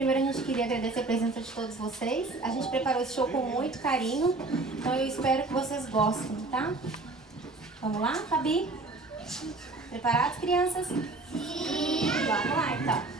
Primeiro a gente queria agradecer a presença de todos vocês. A gente preparou esse show com muito carinho, então eu espero que vocês gostem, tá? Vamos lá, Fabi? Preparados, crianças? Sim! Vamos lá, então.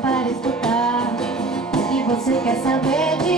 Para escutar, e você quer saber de